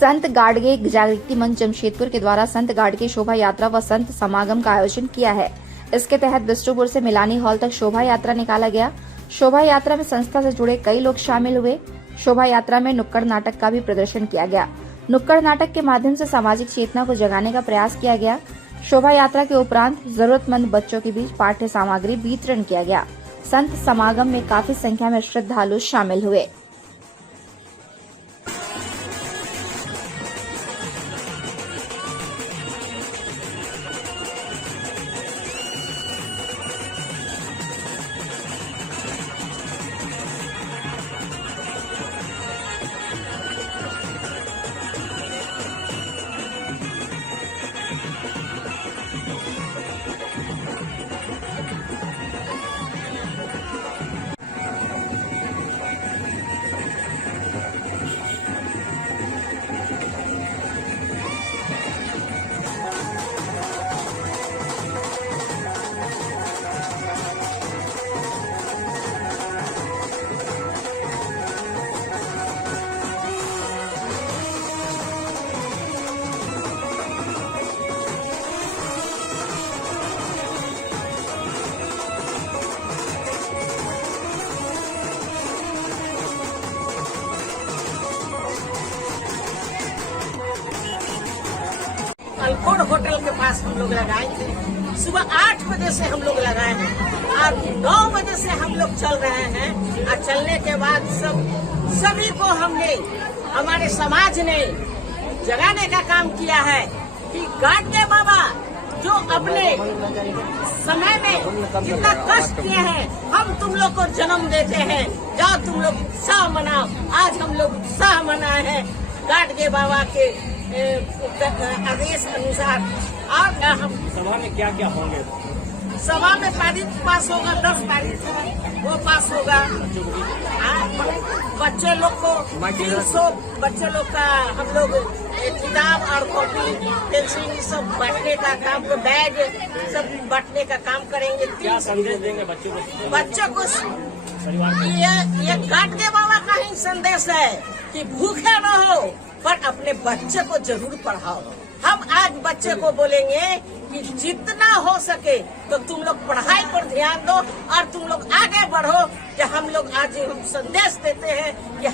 संत गाडगे जागृति मंच जमशेदपुर के द्वारा संत गाडगे शोभा यात्रा व संत समागम का आयोजन किया है। इसके तहत बिष्टुपुर से मिलानी हॉल तक शोभा यात्रा निकाला गया। शोभा यात्रा में संस्था से जुड़े कई लोग शामिल हुए। शोभा यात्रा में नुक्कड़ नाटक का भी प्रदर्शन किया गया। नुक्कड़ नाटक के माध्यम से सामाजिक चेतना को जगाने का प्रयास किया गया। शोभा यात्रा के उपरांत जरूरतमंद बच्चों के बीच पाठ्य सामग्री वितरण किया गया। संत समागम में काफी संख्या में श्रद्धालु शामिल हुए। अल्कोड होटल के पास हम लोग लगाए थे। सुबह 8 बजे से हम लोग लगाए हैं और 9 बजे से हम लोग चल रहे हैं। और चलने के बाद सभी को हमने, हमारे समाज ने जगाने का काम किया है कि गाडगे बाबा जो अपने समय में जितना कष्ट किए हैं, हम तुम लोग को जन्म देते हैं। जाओ तुम लोग उत्साह मनाओ। आज हम लोग उत्साह मनाए हैं गाडगे बाबा के आदेश अनुसार। और हम सभा में क्या क्या होंगे? सभा में तारीख पास होगा, 10 तारीख है वो पास होगा। बच्चे लोग को 300 बच्चे लोग का हम लोग किताब और कॉपी पेंसिल सब बांटने का काम, बैग सब बांटने का काम करेंगे। क्या संदेश देंगे बच्चों को? ये गाडगे बाबा का ही संदेश है कि भूखे न हो पर अपने बच्चे को जरूर पढ़ाओ। हम आज बच्चे को बोलेंगे कि जितना हो सके तो तुम लोग पढ़ाई पर ध्यान दो और तुम लोग आगे बढ़ो। कि हम लोग आज संदेश देते हैं कि